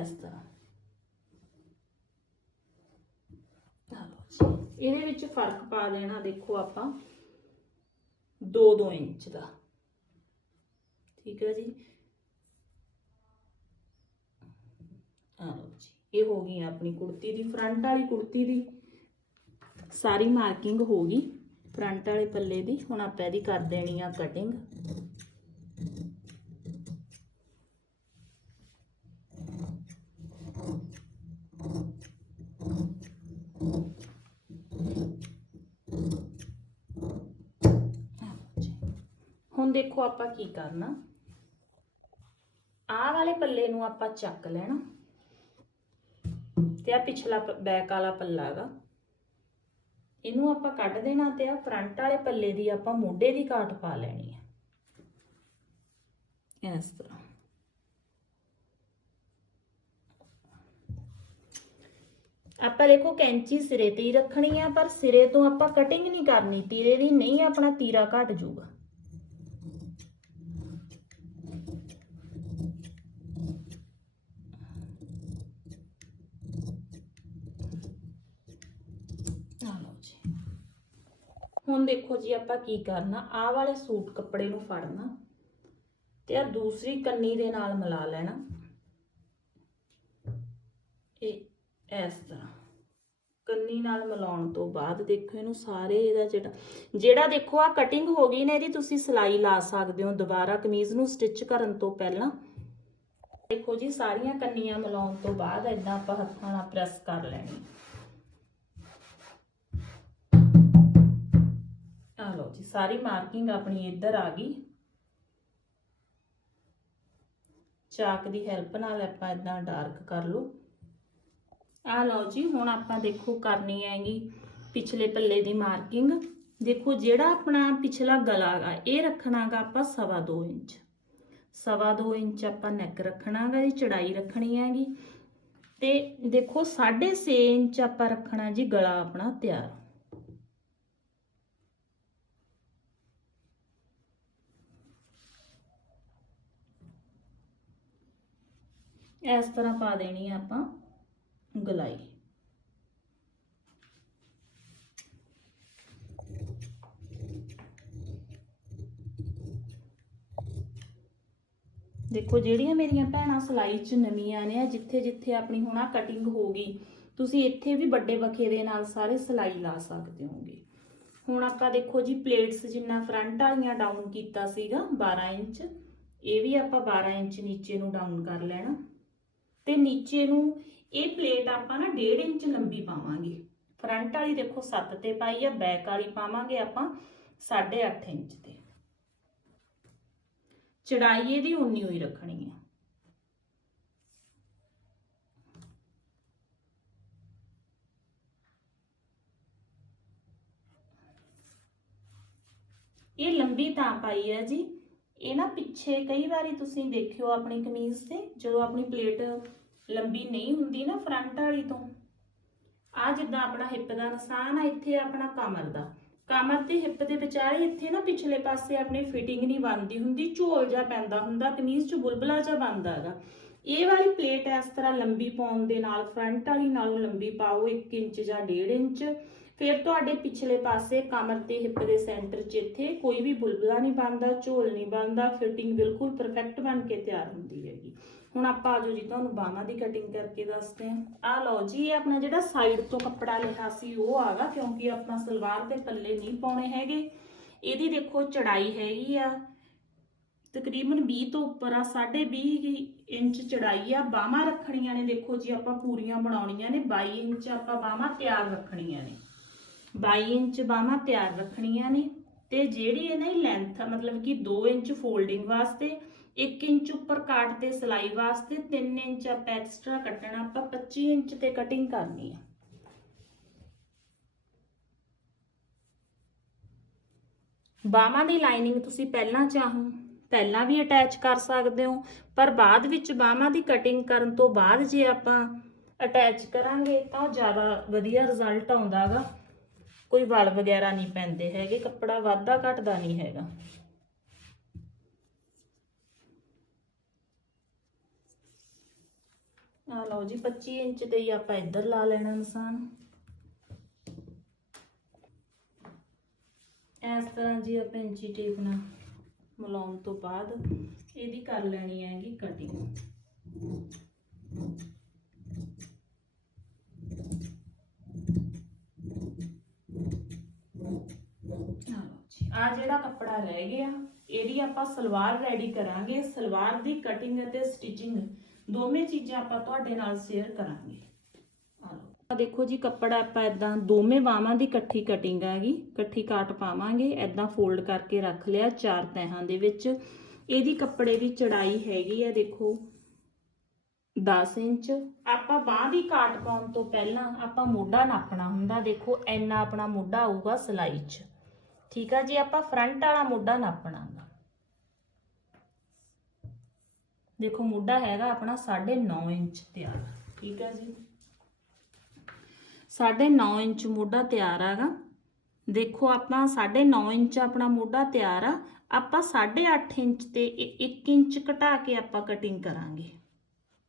ਇਸ ਤਰ੍ਹਾਂ। ਇਹਦੇ ਵਿੱਚ ਫ਼ਰਕ ਪਾ ਦੇਣਾ ਦੇਖੋ ਆਪਾਂ। 2-2 ਇੰਚ ਦਾ। ਠੀਕ ਹੈ ਜੀ। ਆ ਜੀ। ਇਹ ਹੋ ਗਈ ਆਪਣੀ ਕੁੜਤੀ ਦੀ ਫਰੰਟ ਵਾਲੀ ਕੁੜਤੀ ਦੀ। ਸਾਰੀ ਮਾਰਕਿੰਗ ਹੋ ਗਈ। ਫਰੰਟ ਵਾਲੇ ਪੱਲੇ ਦੀ। ਹੁਣ ਆਪਾਂ ਇਹਦੀ ਕਰ ਦੇਣੀ ਆ ਕਟਿੰਗ ਹੁਣ ਦੇਖੋ ਆਪਾਂ ਕੀ ਕਰਨਾ। ਆਹ ਵਾਲੇ ਪੱਲੇ ਨੂੰ ਆਪਾਂ ਚੱਕ ਲੈਣਾ। ਤੇ ਆ ਪਿਛਲਾ ਬੈਕ ਵਾਲਾ ਪੱਲਾ ਹੈਗਾ। ਇਹਨੂੰ ਆਪਾਂ ਕੱਢ ਦੇਣਾ ਤੇ ਆ ਫਰੰਟ ਵਾਲੇ ਪੱਲੇ ਦੀ ਆਪਾਂ ਮੋਢੇ ਦੀ ਕਾਟ ਪਾ ਲੈਣੀ ਹੈ ਇਸ ਤਰ੍ਹਾਂ। ਆਪਾਂ ਦੇਖੋ ਕੈਂਚੀ ਸਿਰੇ ਤੇ ਹੀ ਰੱਖਣੀ ਆ, ਪਰ ਸਿਰੇ ਤੋਂ ਆਪਾਂ ਕਟਿੰਗ ਨਹੀਂ ਕਰਨੀ, ਤੀਰੇ ਦੀ ਨਹੀਂ, ਆਪਣਾ ਤੀਰਾ ਘਟ ਜਾਊਗਾ ਆ ਲਓ ਜੀ ਹੁਣ ਦੇਖੋ ਜੀ ਆਪਾਂ ਕੀ ਕਰਨਾ, ਆਹ ਵਾਲੇ ਸੂਟ ਕੱਪੜੇ ਨੂੰ ਫੜਨਾ ਤੇ ਆ ਦੂਸਰੀ ਕੰਨੀ ਦੇ ਨਾਲ ਮਿਲਾ ਲੈਣਾ। ਇਹ ਇਸ ਤਰ੍ਹਾਂ। ਕੰਨੀ ਨਾਲ ਮਿਲਾਉਣ ਤੋਂ ਬਾਅਦ ਦੇਖੋ ਇਹਨੂੰ ਸਾਰੇ ਇਹਦਾ ਜਿਹੜਾ ਜਿਹੜਾ ਦੇਖੋ ਆ ਕਟਿੰਗ ਹੋ ਗਈ ਨਾ ਇਹਦੀ, ਤੁਸੀਂ ਸਿਲਾਈ ਲਾ ਸਕਦੇ ਹੋ। ਦੁਬਾਰਾ ਕਮੀਜ਼ ਨੂੰ ਸਟਿਚ ਕਰਨ ਤੋਂ ਪਹਿਲਾਂ। ਦੇਖੋ ਜੀ, ਸਾਰੀਆਂ ਕੰਨੀਆਂ ਮਿਲਾਉਣ ਤੋਂ ਬਾਅਦ ਇਦਾਂ ਆਪਾਂ ਹੱਥਾਂ ਨਾਲ ਪ੍ਰੈਸ ਕਰ ਲੈਣੀ। ਆ ਲਓ ਜੀ, ਸਾਰੀ ਮਾਰਕਿੰਗ ਆਪਣੀ ਇੱਧਰ ਆ ਗਈ। ਚਾਕ ਦੀ ਹੈਲਪ ਨਾਲ ਆਪਾਂ ਇਦਾਂ ਡਾਰਕ ਕਰ ਲਓ। ਆ ਲਓ ਜੀ, ਹੁਣ ਆਪਾਂ ਦੇਖੋ ਕਰਨੀ ਹੈਗੀ ਪਿਛਲੇ ਪੱਲੇ ਦੀ ਮਾਰਕਿੰਗ। ਦੇਖੋ ਜਿਹੜਾ ਆਪਣਾ ਪਿਛਲਾ ਗਲਾ ਗਾ, ਇਹ ਰੱਖਣਾਗਾ ਆਪਾਂ ਸਵਾ ਦੋ ਇੰਚ। ਸਵਾ ਦੋ ਇੰਚ ਆਪਾਂ ਨੈਕ ਰੱਖਣਾਗਾ ਜੀ ਚੜਾਈ ਰੱਖਣੀ ਹੈਗੀ। ਤੇ ਦੇਖੋ 6.5 ਇੰਚ ਆਪਾਂ ਰੱਖਣਾ ਜੀ ਗਲਾ ਆਪਣਾ ਤਿਆਰ। ਇਸ ਤਰ੍ਹਾਂ ਪਾ ਦੇਣੀ ਆ ਆਪਾਂ ਗਲਾਈ। ਦੇਖੋ, ਜਿਹੜੀਆਂ ਮੇਰੀਆਂ ਭੈਣਾਂ ਸਿਲਾਈ 'ਚ ਨਵੀਆਂ ਨੇ ਜਿੱਥੇ ਜਿੱਥੇ ਆਪਣੀ ਹੁਣ ਆ ਕਟਿੰਗ ਹੋ ਗਈ, ਤੁਸੀਂ ਇੱਥੇ ਵੀ ਵੱਡੇ ਬਖੇਰੇ ਨਾਲ ਸਾਰੇ ਸਿਲਾਈ ਲਾ ਸਕਦੇ ਹੋਗੇ ਹੁਣ ਆਪਾਂ ਦੇਖੋ ਜੀ ਪਲੇਟਸ ਜਿੰਨਾ ਫਰੰਟ ਵਾਲੀਆਂ ਡਾਊਨ ਕੀਤਾ ਸੀਗਾ 12 ਇੰਚ, ਇਹ ਵੀ ਆਪਾਂ 12 ਇੰਚ ਨੀਚੇ ਨੂੰ ਡਾਊਨ ਕਰ ਲੈਣਾ। ਤੇ ਨੀਚੇ ਨੂੰ ਇਹ ਪਲੇਟ ਆਪਾਂ ਨਾ 1.5 ਇੰਚ ਲੰਬੀ ਪਾਵਾਂਗੇ। ਫਰੰਟ ਵਾਲੀ ਦੇਖੋ 7 ਤੇ ਪਾਈ ਆ ਬੈਕ ਵਾਲੀ ਪਾਵਾਂਗੇ ਆਪਾਂ 8.5 ਇੰਚ ਤੇ। ਚੜਾਈ ਇਹਦੀ 19 ਹੋਈ ਰੱਖਣੀ ਆ। ਇਹ ਲੰਬੀ ਤਾਂ ਪਾਈ ਹੈ ਜੀ। ਇਹ ਨਾ ਪਿੱਛੇ ਕਈ ਵਾਰੀ ਤੁਸੀਂ ਦੇਖਿਓ ਆਪਣੀ ਕਮੀਜ਼ ਤੇ, ਜਦੋਂ ਆਪਣੀ ਪਲੇਟ ਲੰਬੀ ਨਹੀਂ ਹੁੰਦੀ ਨਾ ਫਰੰਟ ਵਾਲੀ ਤੋਂ। ਆ ਜਿੱਦਾਂ ਆਪਣਾ ਹਿੱਪ ਦਾ ਨਿਸ਼ਾਨ ਆ, ਇੱਥੇ ਆਪਣਾ ਕਮਰ ਦਾ। ਕਮਰ ਤੇ ਹਿੱਪ ਦੇ ਵਿਚਾਲੇ ਇੱਥੇ ਨਾ ਪਿਛਲੇ ਪਾਸੇ ਆਪਣੀ ਫਿਟਿੰਗ ਨਹੀਂ ਬਣਦੀ ਹੁੰਦੀ, ਝੋਲ ਜਾ ਪੈਂਦਾ ਹੁੰਦਾ, ਕਮੀਜ਼ 'ਚ ਬੁਲਬਲਾ ਜਾ ਬਣਦਾ ਹੈਗਾ। ਇਹ ਵਾਲੀ ਪਲੇਟ ਇਸ ਤਰ੍ਹਾਂ ਲੰਬੀ ਪਾਉਣ ਦੇ ਨਾਲ ਫਰੰਟ ਵਾਲੀ ਨਾਲੋਂ ਲੰਬੀ ਪਾਓ 1 ਇੰਚ ਜਾਂ 1.5 ਇੰਚ। ਫਿਰ ਤੁਹਾਡੇ ਪਿਛਲੇ ਪਾਸੇ ਕਮਰ ਤੇ ਹਿੱਪ ਦੇ ਸੈਂਟਰ 'ਚ ਇੱਥੇ ਕੋਈ ਵੀ ਬੁਲਬਲਾ ਨਹੀਂ ਬਣਦਾ, ਝੋਲ ਨਹੀਂ ਬਣਦਾ ਫਿਟਿੰਗ ਬਿਲਕੁਲ ਪਰਫੈਕਟ ਬਣ ਕੇ ਤਿਆਰ ਹੁੰਦੀ ਹੈਗੀ। ਹੁਣ ਆਪਾਂ ਆਜੋ ਜੀ, ਤੁਹਾਨੂੰ ਬਾਹਾਂ ਦੀ ਕਟਿੰਗ ਕਰਕੇ ਦੱਸਦੇ ਹਾਂ। ਆ ਲਓ ਜੀ, ਇਹ ਆਪਣਾ ਜਿਹੜਾ ਸਾਈਡ ਤੋਂ ਕੱਪੜਾ ਲਿਆ ਸੀ, ਉਹ ਆਗਾ ਕਿਉਂਕਿ ਆਪਾਂ ਸਲਵਾਰ ਦੇ ਪੱਲੇ ਨਹੀਂ ਪਾਉਣੇ ਹੈਗੇ। ਇਹਦੀ ਦੇਖੋ ਚੜਾਈ ਹੈਗੀ ਆ, ਤਕਰੀਬਨ 20 ਤੋਂ ਉੱਪਰ ਆ 20.5 ਇੰਚ ਚੜਾਈ ਆ। ਬਾਹਾਂ ਰੱਖਣੀਆਂ ਨੇ, ਦੇਖੋ ਜੀ, ਆਪਾਂ ਪੂਰੀਆਂ ਬਣਾਉਣੀਆਂ ਨੇ 22 ਇੰਚ ਆਪਾਂ ਬਾਹਾਂ ਤਿਆਰ ਰੱਖਣੀਆਂ ਨੇ। 22 ਇੰਚ ਬਾਹਾਂ ਤਿਆਰ ਰੱਖਣੀਆਂ ਨੇ, ਤੇ ਜਿਹੜੀ ਇਹਨਾਂ ਦੀ ਲੈਂਥ ਮਤਲਬ ਕਿ 2 ਇੰਚ ਫੋਲਡਿੰਗ ਵਾਸਤੇ 1 ਇੰਚ ਉੱਪਰ ਕਾਟ ਤੇ ਸਿਲਾਈ ਵਾਸਤੇ 3 ਇੰਚ ਆਪਾਂ ਐਕਸਟਰਾ ਕੱਟਣਾ, ਆਪਾਂ 25 ਇੰਚ ਤੇ ਕਟਿੰਗ ਕਰਨੀ ਆ। ਬਾਹਾਂ ਦੀ ਲਾਈਨਿੰਗ ਤੁਸੀਂ ਪਹਿਲਾਂ ਚਾਹੋ, ਪਹਿਲਾਂ ਵੀ ਅਟੈਚ ਕਰ ਸਕਦੇ ਹੋ, ਪਰ ਬਾਅਦ ਵਿੱਚ ਬਾਹਾਂ ਦੀ ਕਟਿੰਗ ਕਰਨ ਤੋਂ ਬਾਅਦ ਜੇ ਆਪਾਂ ਅਟੈਚ ਕਰਾਂਗੇ ਤਾਂ ਜ਼ਿਆਦਾ ਵਧੀਆ ਰਿਜ਼ਲਟ ਆਉਂਦਾਗਾ। ਕੋਈ ਵਲ ਵਗੈਰਾ ਨਹੀਂ ਪੈਂਦੇ ਹੈਗੇ, ਕੱਪੜਾ ਵਾਧਾ ਘਟਦਾ ਨਹੀਂ ਹੈਗਾ। ਆ ਲਓ ਜੀ 25 ਇੰਚ ਤੇ ਹੀ ਆਪਾਂ ਇੱਧਰ ਲਾ ਲੈਣਾ ਨਿਸ਼ਾਨ। ਇਸ ਤਰ੍ਹਾਂ ਜੀ ਆਪਾਂ ਇੰਚੀ ਟੇਪ ਨਾਲ ਮਿਲਾਉਣ ਤੋਂ ਬਾਅਦ ਇਹਦੀ ਕਰ ਲੈਣੀ ਹੈਗੀ ਕਟਿੰਗ ਆ ਜਿਹੜਾ ਕੱਪੜਾ ਰਹਿ ਗਿਆ, ਇਹਦੀ ਆਪਾਂ ਸਲਵਾਰ ਰੈਡੀ ਕਰਾਂਗੇ। ਸਲਵਾਰ ਦੀ ਕਟਿੰਗ ਅਤੇ ਸਟਿਚਿੰਗ ਦੋਵੇਂ ਚੀਜ਼ਾਂ ਆਪਾਂ ਤੁਹਾਡੇ ਨਾਲ ਸ਼ੇਅਰ ਕਰਾਂਗੇ। ਆ ਦੇਖੋ ਜੀ, ਕੱਪੜਾ ਆਪਾਂ ਇਦਾਂ ਦੋਵੇਂ ਬਾਹਾਂ ਦੀ ਇਕੱਠੀ ਕਟਿੰਗ ਹੈਗੀ ਇਕੱਠੀ ਕਾਟ ਪਾਵਾਂਗੇ ਇਦਾਂ ਫੋਲਡ ਕਰਕੇ ਰੱਖ ਲਿਆ ਚਾਰ ਤਹਾਂ ਦੇ ਵਿੱਚ। ਇਹਦੀ ਕੱਪੜੇ ਦੀ ਚੜਾਈ ਹੈਗੀ ਆ, ਦੇਖੋ 10 ਇੰਚ। ਆਪਾਂ ਬਾਹ ਦੀ ਕਾਟ ਪਾਉਣ ਤੋਂ ਪਹਿਲਾਂ ਆਪਾਂ ਮੋਢਾ ਨਾਪਣਾ ਹੁੰਦਾ, ਦੇਖੋ, ਇੰਨਾ ਆਪਣਾ ਮੋਢਾ ਆਊਗਾ ਸਲਾਈ 'ਚ। ਠੀਕ ਆ ਜੀ, ਆਪਾਂ ਫਰੰਟ ਵਾਲਾ ਮੋਢਾ ਨਾਪਣਾ ਦੇਖੋ ਮੋਢਾ ਹੈਗਾ ਆਪਣਾ 9.5 ਇੰਚ ਤਿਆਰ। ਠੀਕ ਹੈ ਜੀ? 9.5 ਇੰਚ ਮੋਢਾ ਤਿਆਰ ਆਗਾ ਦੇਖੋ ਆਪਾਂ 9.5 ਇੰਚ ਆਪਣਾ ਮੋਢਾ ਤਿਆਰ ਆ। ਆਪਾਂ 8.5 ਇੰਚ ਤੇ 1 ਇੰਚ ਘਟਾ ਕੇ ਆਪਾਂ ਕਟਿੰਗ ਕਰਾਂਗੇ।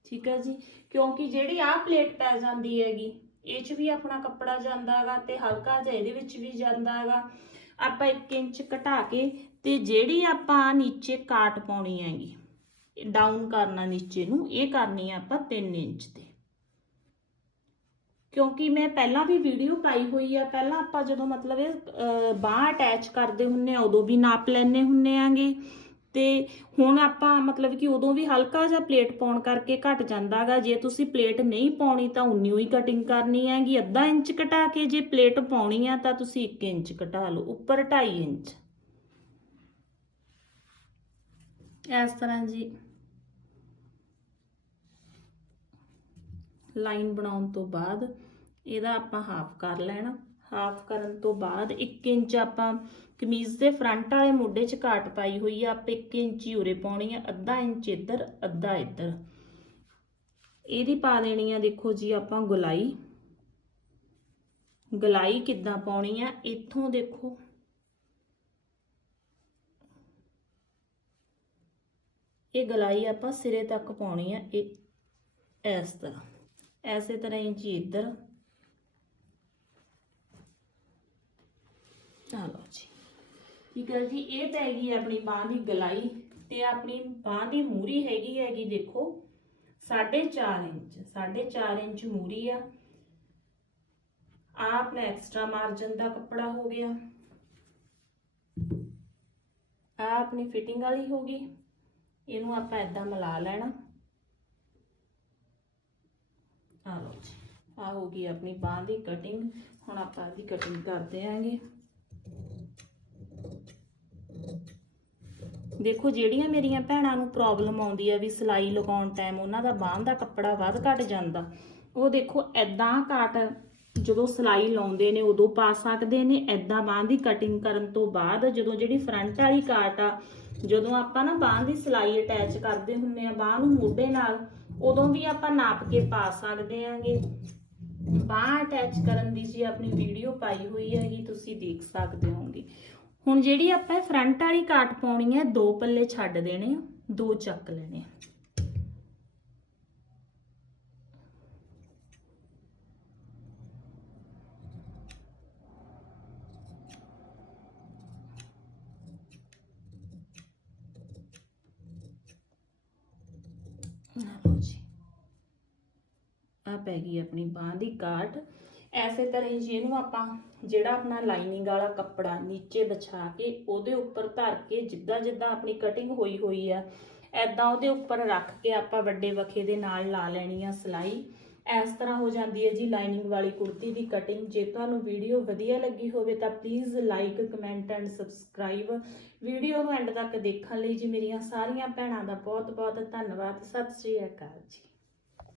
ਠੀਕ ਹੈ ਜੀ? ਕਿਉਂਕਿ ਜਿਹੜੀ ਆਹ ਪਲੇਟ ਪੈ ਜਾਂਦੀ ਹੈਗੀ, ਇਹ 'ਚ ਵੀ ਆਪਣਾ ਕੱਪੜਾ ਜਾਂਦਾ ਹੈਗਾ ਤੇ ਹਲਕਾ ਜਿਹਾ ਇਹਦੇ ਵਿੱਚ ਵੀ ਜਾਂਦਾ ਹੈਗਾ। ਆਪਾਂ 1 ਇੰਚ ਘਟਾ ਕੇ ਤੇ ਜਿਹੜੀ ਆਪਾਂ ਨੀਚੇ ਕਾਟ ਪਾਉਣੀ ਹੈਗੀ ਡਾਊਨ ਕਰਨਾ ਨੀਚੇ ਨੂੰ, ਇਹ ਕਰਨੀ ਆ ਆਪਾਂ 3 ਇੰਚ ਤੇ। ਕਿਉਂਕਿ ਮੈਂ ਪਹਿਲਾਂ ਵੀ ਵੀਡੀਓ ਪਾਈ ਹੋਈ ਆ, ਪਹਿਲਾਂ ਆਪਾਂ ਜਦੋਂ ਮਤਲਬ ਇਹ ਬਾਹ ਅਟੈਚ ਕਰਦੇ ਹੁੰਨੇ ਆ, ਉਦੋਂ ਵੀ ਨਾਪ ਲੈਣੇ ਹੁੰਨੇ ਆਂਗੇ। ਤੇ ਹੁਣ ਆਪਾਂ ਮਤਲਬ ਕਿ ਉਦੋਂ ਵੀ ਹਲਕਾ ਜਿਹਾ ਪਲੇਟ ਪਾਉਣ ਕਰਕੇ ਘਟ ਜਾਂਦਾਗਾ। ਜੇ ਤੁਸੀਂ ਪਲੇਟ ਨਹੀਂ ਪਾਉਣੀ ਤਾਂ ਉਨੀ ਹੀ ਕਟਿੰਗ ਕਰਨੀ ਹੈਗੀ। ਅੱਧਾ ਇੰਚ ਘਟਾ ਕੇ ਜੇ ਪਲੇਟ ਪਾਉਣੀ ਆ ਤਾਂ ਤੁਸੀਂ 1 ਇੰਚ ਘਟਾ ਲਓ, ਉੱਪਰ 2.5 ਇੰਚ। ਇਸ ਤਰ੍ਹਾਂ ਜੀ। ਲਾਈਨ ਬਣਾਉਣ ਤੋਂ ਬਾਅਦ ਇਹਦਾ ਆਪਾਂ ਹਾਫ ਕਰ ਲੈਣਾ। ਹਾਫ ਕਰਨ ਤੋਂ ਬਾਅਦ 1 ਇੰਚ ਆਪਾਂ ਕਮੀਜ਼ ਦੇ ਫਰੰਟ ਵਾਲੇ ਮੋਢੇ 'ਚ ਕਾਟ ਪਾਈ ਹੋਈ ਆ। ਆਪਾਂ 1 ਇੰਚ ਹੀ ਉਰੇ ਪਾਉਣੀ ਆ। ਅੱਧਾ ਇੰਚ ਇੱਧਰ, ਅੱਧਾ ਇੱਧਰ। ਇਹਦੀ ਪਾ ਦੇਣੀ ਆ ਦੇਖੋ ਜੀ ਆਪਾਂ ਗੁਲਾਈ। ਗਲਾਈ ਕਿੱਦਾਂ ਪਾਉਣੀ ਆ? ਇੱਥੋਂ ਦੇਖੋ। ਇਹ ਗਲਾਈ ਆਪਾਂ ਸਿਰੇ ਤੱਕ ਪਾਉਣੀ ਆ। ਇਹ ਇਸ ਤਰ੍ਹਾਂ। ਐਸੇ ਤਰ੍ਹਾਂ ਹੀ ਜੀ ਇੱਧਰ। ਚਲੋ ਜੀ। ਠੀਕ ਹੈ ਜੀ, ਇਹ ਪੈ ਗਈ ਆਪਣੀ ਬਾਹ ਦੀ ਗਲਾਈ ਤੇ ਆਪਣੀ ਬਾਹ ਦੀ ਮੂਰੀ ਹੈਗੀ ਹੈਗੀ ਦੇਖੋ 4.5 ਇੰਚ 4.5 ਇੰਚ ਮੂਰੀ ਆ। ਆ ਆਪਣਾ ਐਕਸਟਰਾ ਮਾਰਜਨ ਦਾ ਕੱਪੜਾ ਹੋ ਗਿਆ। ਆ ਆਪਣੀ ਫਿਟਿੰਗ ਵਾਲੀ ਹੋ ਗਈ। ਇਹਨੂੰ ਆਪਾਂ ਇਦਾਂ ਮਿਲਾ ਲੈਣਾ। ਆ ਲਓ ਜੀ। ਆ ਹੋ ਗਈ ਆਪਣੀ ਬਾਹ ਦੀ ਕਟਿੰਗ ਹੁਣ ਆਪਾਂ ਇਹਦੀ ਕਟਿੰਗ ਕਰਦੇ ਆਂਗੇ। ਦੇਖੋ, ਜਿਹੜੀਆਂ ਮੇਰੀਆਂ ਭੈਣਾਂ ਨੂੰ ਪ੍ਰੋਬਲਮ ਆਉਂਦੀ ਆ ਵੀ ਸਿਲਾਈ ਲਗਾਉਣ ਟਾਈਮ ਉਹਨਾਂ ਦਾ ਬਾਹਾਂ ਦਾ ਕੱਪੜਾ ਵੱਧ ਘਟ ਜਾਂਦਾ। ਉਹ ਦੇਖੋ ਐਦਾਂ ਕਾਟ ਜਦੋਂ ਸਿਲਾਈ ਲਾਉਂਦੇ ਨੇ, ਉਦੋਂ ਪਾ ਸਕਦੇ ਨੇ। ਐਦਾਂ ਬਾਹਾਂ ਦੀ ਕਟਿੰਗ ਕਰਨ ਤੋਂ ਬਾਅਦ ਜਦੋਂ ਜਿਹੜੀ ਫਰੰਟ ਵਾਲੀ ਕਾਟ ਆ, ਜਦੋਂ ਆਪਾਂ ਨਾ ਬਾਹਾਂ ਦੀ ਸਿਲਾਈ ਅਟੈਚ ਕਰਦੇ ਹੁੰਨੇ ਆ, ਬਾਹਾਂ ਨੂੰ ਮੋਢੇ ਨਾਲ ਉਦੋਂ ਵੀ ਆਪਾਂ ਨਾਪ ਕੇ ਪਾ ਸਕਦੇ ਆਂਗੇ। ਬਾਹ ਅਟੈਚ ਕਰਨ ਦੀ ਜੀ ਆਪਣੀ ਵੀਡੀਓ ਪਾਈ ਹੋਈ ਹੈਗੀ ਤੁਸੀਂ ਦੇਖ ਸਕਦੇ ਹੋਗੇ ਹੁਣ ਜਿਹੜੀ ਆਪਾਂ ਫਰੰਟ ਵਾਲੀ ਕਾਟ ਪਾਉਣੀ ਹੈ ਦੋ ਪੱਲੇ ਛੱਡ ਦੇਣੇ ਆ, ਦੋ ਚੱਕ ਲੈਣੇ ਆ। ਆਹ ਆ ਪੈ ਗਈ ਆਪਣੀ ਬਾਹ ਦੀ ਕਾਟ ਐਸੇ ਤਰ੍ਹਾਂ ਹੀ ਜੀ ਇਹਨੂੰ ਆਪਾਂ ਜਿਹੜਾ ਆਪਣਾ ਲਾਈਨਿੰਗ ਵਾਲਾ ਕੱਪੜਾ ਨੀਚੇ ਵਿਛਾ ਕੇ ਉਹਦੇ ਉੱਪਰ ਧਰ ਕੇ ਜਿੱਦਾਂ ਜਿੱਦਾਂ ਆਪਣੀ ਕਟਿੰਗ ਹੋਈ ਹੋਈ ਆ ਐਦਾਂ ਉਹਦੇ ਉੱਪਰ ਰੱਖ ਕੇ ਆਪਾਂ ਵੱਡੇ ਵਖੇ ਦੇ ਨਾਲ ਲਾ ਲੈਣੀ ਆ ਸਿਲਾਈ। ਇਸ ਤਰ੍ਹਾਂ ਹੋ ਜਾਂਦੀ ਹੈ ਜੀ ਲਾਈਨਿੰਗ ਵਾਲੀ ਕੁੜਤੀ ਦੀ ਕਟਿੰਗ ਜੇ ਤੁਹਾਨੂੰ ਵੀਡੀਓ ਵਧੀਆ ਲੱਗੀ ਹੋਵੇ ਤਾਂ please like comment and subscribe video ਨੂੰ ਐਂਡ ਤੱਕ ਦੇਖਣ ਲਈ ਜੀ ਮੇਰੀਆਂ ਸਾਰੀਆਂ ਭੈਣਾਂ ਦਾ ਬਹੁਤ ਬਹੁਤ ਧੰਨਵਾਦ। ਸਤਿ ਸ਼੍ਰੀ ਅਕਾਲ ਜੀ।